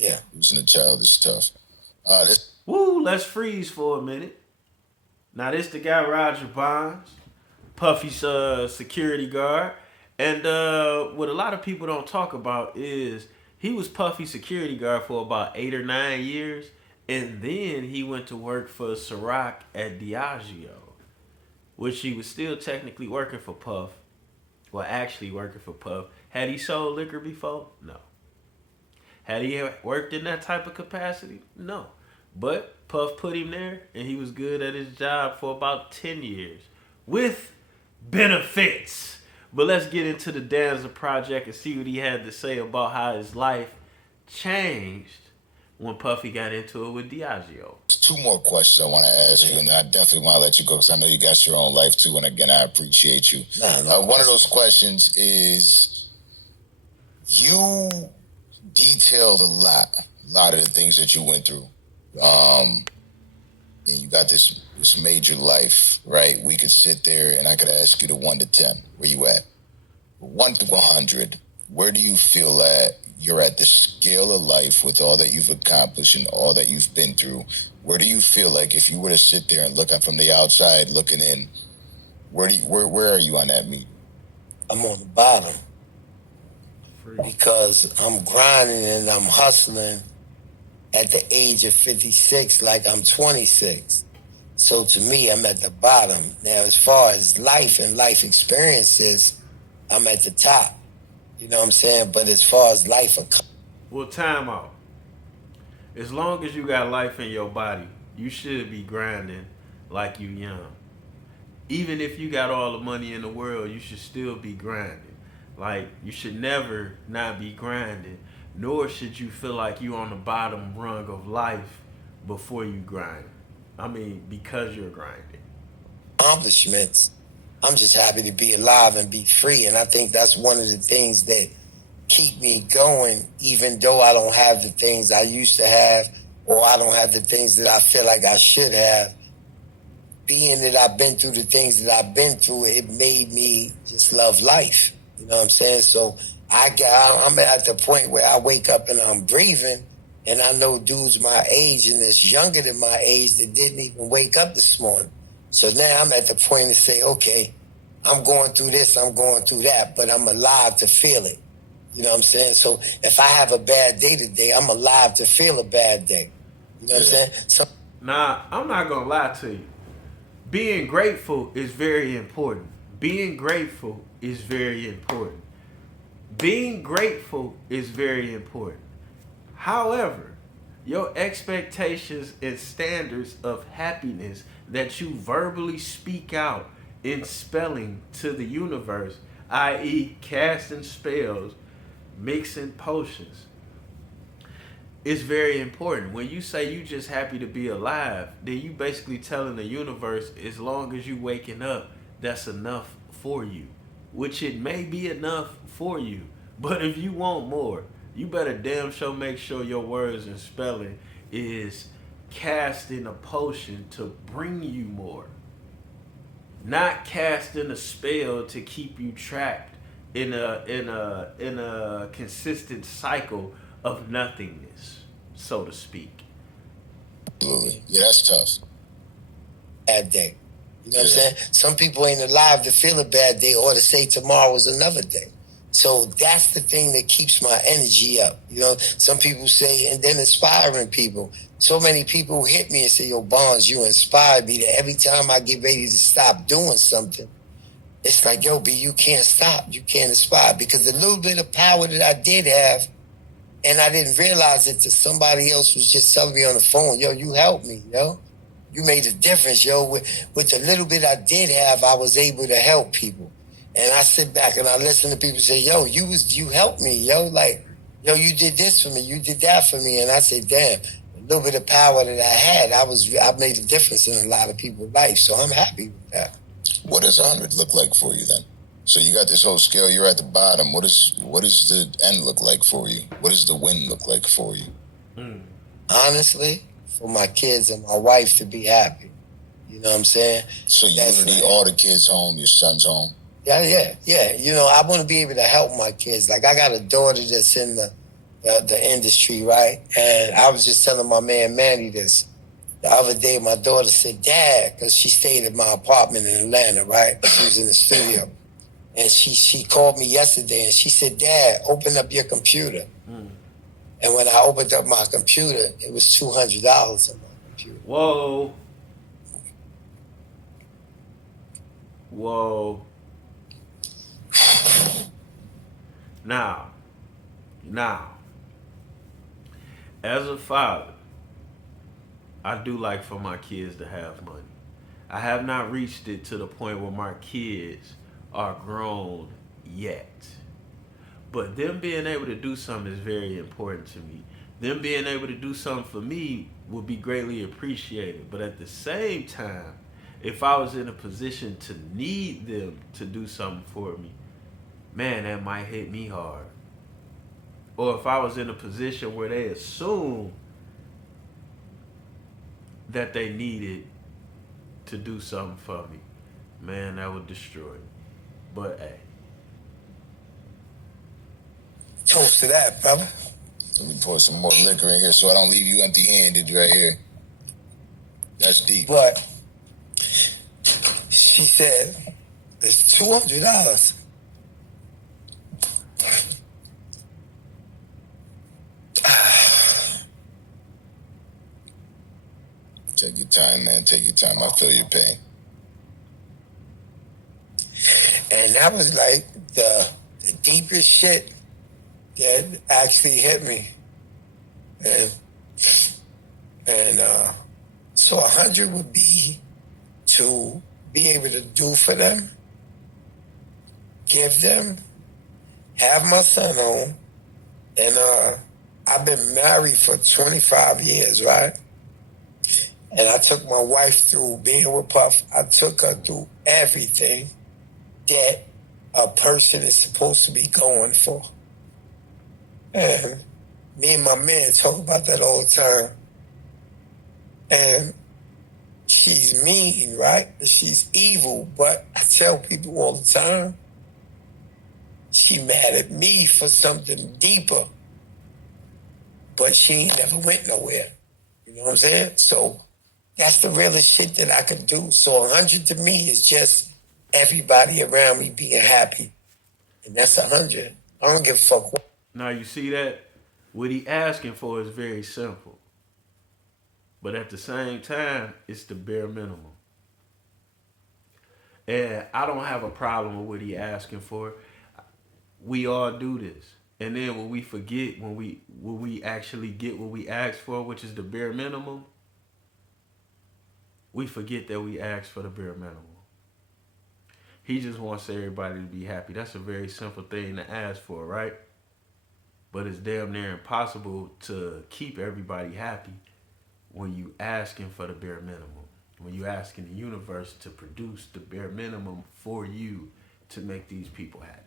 Yeah. Losing a child is tough. This Woo, let's freeze for a minute. Now this the guy Roger Bonds, Puffy's security guard. And what a lot of people don't talk about is he was Puffy's security guard for about 8 or 9 years. And then he went to work for Ciroc at Diageo, which he was still technically working for Puff. Well, actually working for Puff. Had he sold liquor before? No. Had he worked in that type of capacity? No. But Puff put him there, and he was good at his job for about 10 years with benefits. But let's get into the Danza Project and see what he had to say about how his life changed when Puffy got into it with Diageo. two more questions I want to ask you, and I definitely want to let you go because I know you got your own life too. And again, I appreciate you. One of those questions is you detailed a lot of the things that you went through. And you got this major life, right? We could sit there and I could ask you the 1 to 10. Where you at? 1 to 100. Where do you feel at you're at the scale of life with all that you've accomplished and all that you've been through? Where do you feel like if you were to sit there and look from the outside looking in, where are you on that meet? I'm on the bottom because I'm grinding and I'm hustling at the age of 56 like I'm 26. So to me, I'm at the bottom. Now, as far as life and life experiences, I'm at the top. You know what I'm saying? But as far as life... Well, time out. As long as you got life in your body, you should be grinding like you young. Even if you got all the money in the world, you should still be grinding. Like, you should never not be grinding, nor should you feel like you on the bottom rung of life before you grind. I mean, because you're grinding. Accomplishments. I'm just happy to be alive and be free. And I think that's one of the things that keep me going, even though I don't have the things I used to have, or I don't have the things that I feel like I should have. Being that I've been through the things that I've been through, it made me just love life. You know what I'm saying? So I'm at the point where I wake up and I'm breathing, and I know dudes my age and that's younger than my age that didn't even wake up this morning. So now I'm at the point to say, okay, I'm going through this, I'm going through that, but I'm alive to feel it. You know what I'm saying? So if I have a bad day today, I'm alive to feel a bad day. You know what I'm saying? Nah, I'm not going to lie to you. Being grateful is very important. Being grateful is very important. Being grateful is very important. However, your expectations and standards of happiness that you verbally speak out in spelling to the universe, i.e., casting spells, mixing potions, is very important. When you say you just happy to be alive, then you basically telling the universe, as long as you waking up, that's enough for you. Which it may be enough for you. But if you want more, you better damn sure make sure your words and spelling is casting a potion to bring you more. Not casting a spell to keep you trapped in a consistent cycle of nothingness, so to speak. Absolutely. Yeah, that's tough. Bad day. You know what I'm saying? Some people ain't alive to feel a bad day or to say tomorrow's another day. So that's the thing that keeps my energy up. You know, some people say, and then inspiring people. So many people hit me and say, yo, Bonds, you inspired me, that every time I get ready to stop doing something, it's like, yo, B, you can't stop. You can't inspire. Because the little bit of power that I did have, and I didn't realize it till somebody else was just telling me on the phone, yo, you helped me, yo. You made a difference, yo. With the little bit I did have, I was able to help people. And I sit back and I listen to people say, yo, you helped me, yo. Like, yo, you did this for me, you did that for me. And I say, damn, a little bit of power that I had, I made a difference in a lot of people's life. So I'm happy with that. What does 100 look like for you then? So you got this whole scale, you're at the bottom. What does the end look like for you? What does the win look like for you? Honestly, for my kids and my wife to be happy. You know what I'm saying? So unity, all the kids home, your son's home. Yeah. You know, I want to be able to help my kids. Like, I got a daughter that's in the the industry, right? And I was just telling my man Manny this. The other day, my daughter said, Dad, because she stayed at my apartment in Atlanta, right? She was in the studio. And she called me yesterday and she said, Dad, open up your computer. And when I opened up my computer, it was $200 on my computer. Whoa. Whoa. Now, as a father, I do like for my kids to have money. I have not reached it to the point where my kids are grown yet. But them being able to do something is very important to me. Them being able to do something for me would be greatly appreciated. But at the same time, if I was in a position to need them to do something for me, man, that might hit me hard. Or if I was in a position where they assume that they needed to do something for me, man, that would destroy me. But hey. Toast to that, brother. Let me pour some more liquor in here so I don't leave you empty-handed right here. That's deep. But she said, it's $200. Take your time, man. Take your time. I feel your pain. And that was like the deepest shit that actually hit me. And so 100 would be to be able to do for them, give them, have my son home. And I've been married for 25 years, right? And I took my wife through being with Puff. I took her through everything that a person is supposed to be going for. And me and my man talk about that all the time. And she's mean, right? She's evil, but I tell people all the time, she mad at me for something deeper. But she ain't never went nowhere. You know what I'm saying? So that's the realest shit that I could do. So 100 to me is just everybody around me being happy. And that's 100. I don't give a fuck what. Now you see that? What he asking for is very simple. But at the same time, it's the bare minimum. And I don't have a problem with what he asking for. We all do this. And then when we forget, when we actually get what we asked for, which is the bare minimum, we forget that we asked for the bare minimum. He just wants everybody to be happy. That's a very simple thing to ask for, right? But it's damn near impossible to keep everybody happy when you asking for the bare minimum. When you asking the universe to produce the bare minimum for you to make these people happy.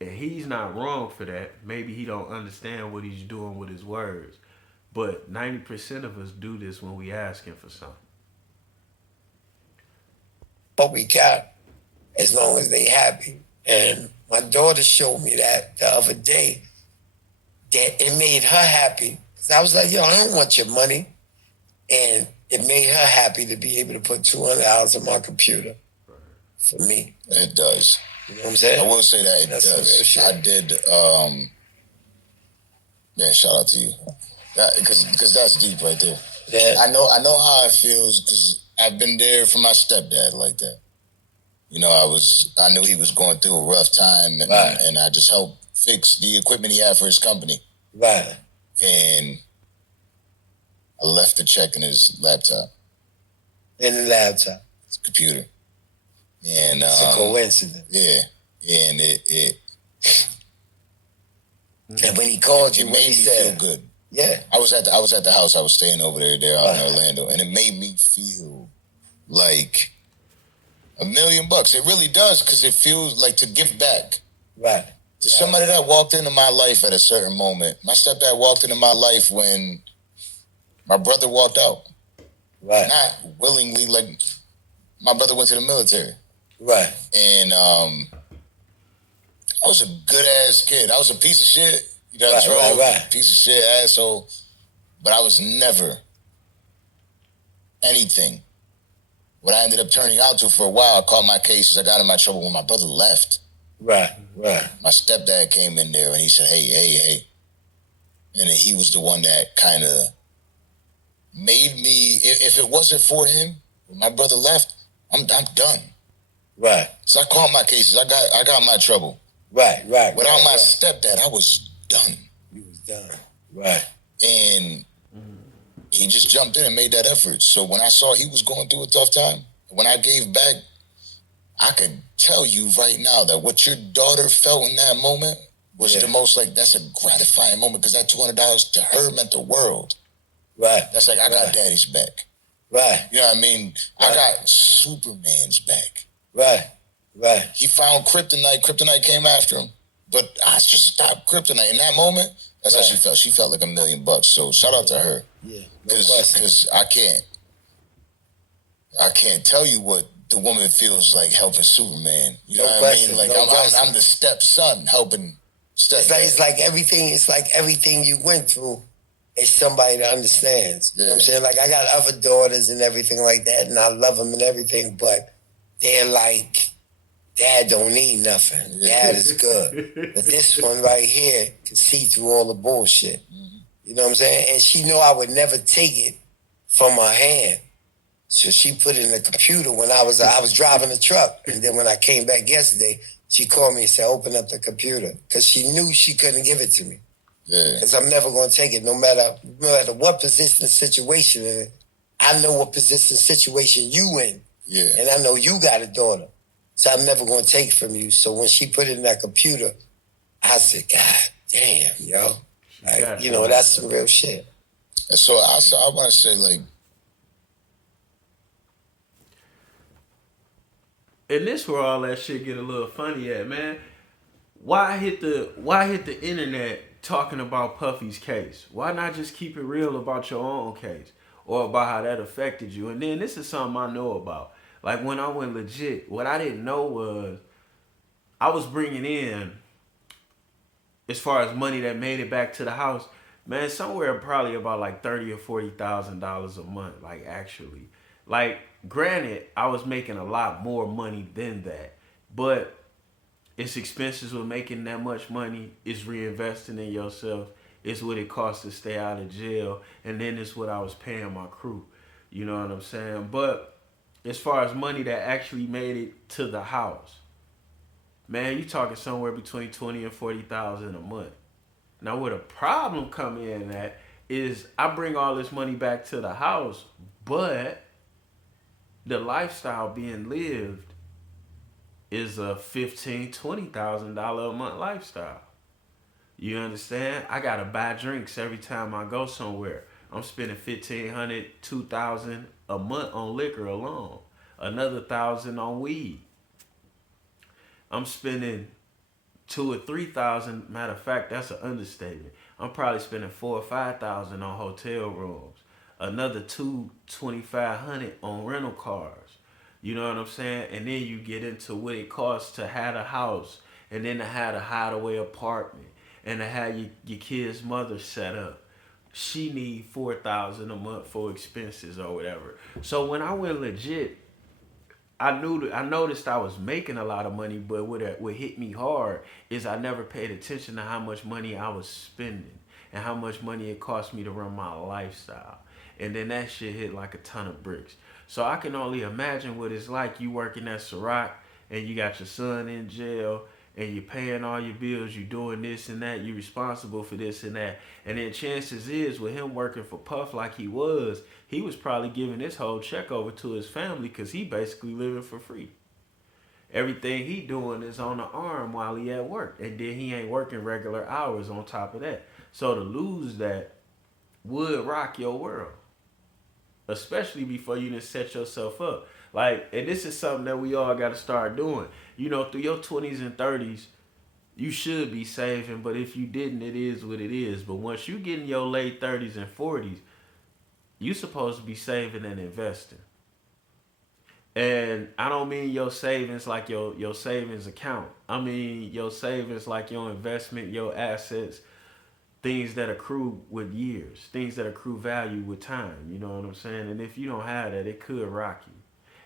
And he's not wrong for that. Maybe he don't understand what he's doing with his words. But 90% of us do this when we asking for something. What we got, as long as they happy. And my daughter showed me that the other day, that it made her happy. Cause I was like, yo, I don't want your money. And it made her happy to be able to put $200 on my computer for me. It does. You know what I'm saying? I will say that it does. I did, man, shout out to you. Because that's deep right there. Yeah. I know how it feels because I've been there for my stepdad like that. You know, I knew he was going through a rough time and, right. and I just helped fix the equipment he had for his company. Right. And I left the check in his laptop. In the laptop. His computer. And it's a coincidence. Yeah. And it and when he called you, it made me feel good. Yeah. I was at the house. I was staying over there out in Orlando, and it made me feel like $1 million. It really does, because it feels like to give back. Right. To somebody that walked into my life at a certain moment. My stepdad walked into my life when my brother walked out. Right. Not willingly, like my brother went to the military. Right. And I was a good ass kid. I was a piece of shit, You done drove, piece of shit, asshole. But I was never anything. What I ended up turning out to for a while, I caught my cases. I got in my trouble when my brother left. Right. My stepdad came in there and he said, hey. And he was the one that kind of made me, if it wasn't for him, when my brother left, I'm done. Right. So I caught my cases. I got my trouble. Right. Without my stepdad, I was done. You was done. Right. And he just jumped in and made that effort. So when I saw he was going through a tough time, when I gave back, I could tell you right now that what your daughter felt in that moment was the most, like, that's a gratifying moment, because that $200 to her meant the world. Right. That's like, I got daddy's back. Right. You know what I mean? I got Superman's back. Right. He found kryptonite. Kryptonite came after him. But I just stopped kryptonite. In that moment, that's how she felt. She felt like $1 million. So shout out to her. Yeah. Because I can't tell you what the woman feels like helping Superman. You know what I mean? Like, I'm the stepson helping stepdad. It's like everything you went through is somebody that understands. You know what I'm saying? Like, I got other daughters and everything like that, and I love them and everything, but they're like, Dad don't need nothing. Dad is good. But this one right here can see through all the bullshit. You know what I'm saying? And she knew I would never take it from her hand. So she put it in the computer when I was driving the truck. And then when I came back yesterday, she called me and said, open up the computer. Because she knew she couldn't give it to me. Because I'm never going to take it, no matter what position, situation in it. I know what position, situation you in. Yeah. And I know you got a daughter. So I'm never going to take it from you. So when she put it in that computer, I said, God damn, yo. Like, you know, that's some real shit. So I want to say, like, and this where all that shit get a little funny at, man. Why hit the internet talking about Puffy's case? Why not just keep it real about your own case or about how that affected you? And then this is something I know about. Like, when I went legit, what I didn't know was I was bringing in, as far as money that made it back to the house, man, somewhere probably about like $30,000 or $40,000 a month. Like, actually, like, granted, I was making a lot more money than that, but it's expenses with making that much money. It's reinvesting in yourself. It's what it costs to stay out of jail, and then it's what I was paying my crew. You know what I'm saying? But as far as money that actually made it to the house, man, you talking somewhere between 20 and 40,000 a month. Now, where the problem come in at is I bring all this money back to the house, but the lifestyle being lived is a $15,000-$20,000 a month lifestyle. You understand? I gotta buy drinks every time I go somewhere. I'm spending $1,500, $2,000 a month on liquor alone. Another $1,000 on weed. I'm spending $2,000 or $3,000. Matter of fact, that's an understatement. I'm probably spending $4,000 or $5,000 on hotel rooms. Another $2,500 on rental cars. You know what I'm saying? And then you get into what it costs to have a house, and then to have a hideaway apartment, and to have your kid's mother set up. She need $4,000 a month for expenses or whatever. So when I went legit, I noticed I was making a lot of money, but what hit me hard is I never paid attention to how much money I was spending and how much money it cost me to run my lifestyle. And then that shit hit like a ton of bricks. So I can only imagine what it's like, you working at Ciroc and you got your son in jail and you're paying all your bills, you doing this and that, you're responsible for this and that. And then chances is, with him working for Puff like he was probably giving his whole check over to his family because he basically living for free. Everything he doing is on the arm while he at work. And then he ain't working regular hours on top of that. So to lose that would rock your world. Especially before you done set yourself up. Like, and this is something that we all got to start doing. You know, through your 20s and 30s, you should be saving, but if you didn't, it is what it is. But once you get in your late 30s and 40s, you supposed to be saving and investing. And I don't mean your savings like your savings account. I mean your savings like your investment, your assets, things that accrue with years, things that accrue value with time. You know what I'm saying? And if you don't have that, it could rock you.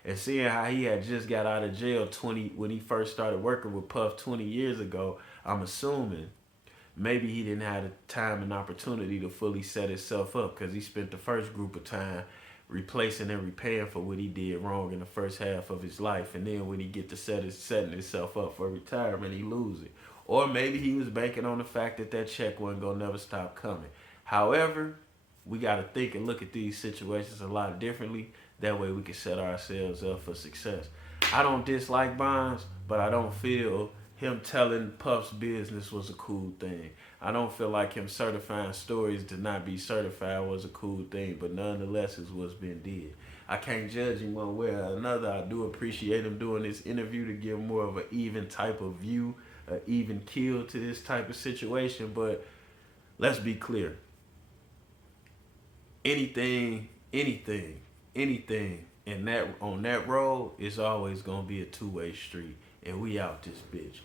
And seeing how he had just got out of jail 20 when he first started working with Puff 20 years ago, I'm assuming maybe he didn't have the time and opportunity to fully set himself up because he spent the first group of time replacing and repaying for what he did wrong in the first half of his life, and then when he get to setting himself up for retirement, he lose it. Or maybe he was banking on the fact that that check wasn't gonna never stop coming. However, we got to think and look at these situations a lot differently. That way we can set ourselves up for success. I don't dislike Bonds, but I don't feel him telling Puff's business was a cool thing. I don't feel like him certifying stories to not be certified was a cool thing, but nonetheless is what's been did. I can't judge him one way or another. I do appreciate him doing this interview to give more of an even type of view, an even keel to this type of situation, but let's be clear. Anything in that on that road is always gonna be a two-way street, and we out this bitch.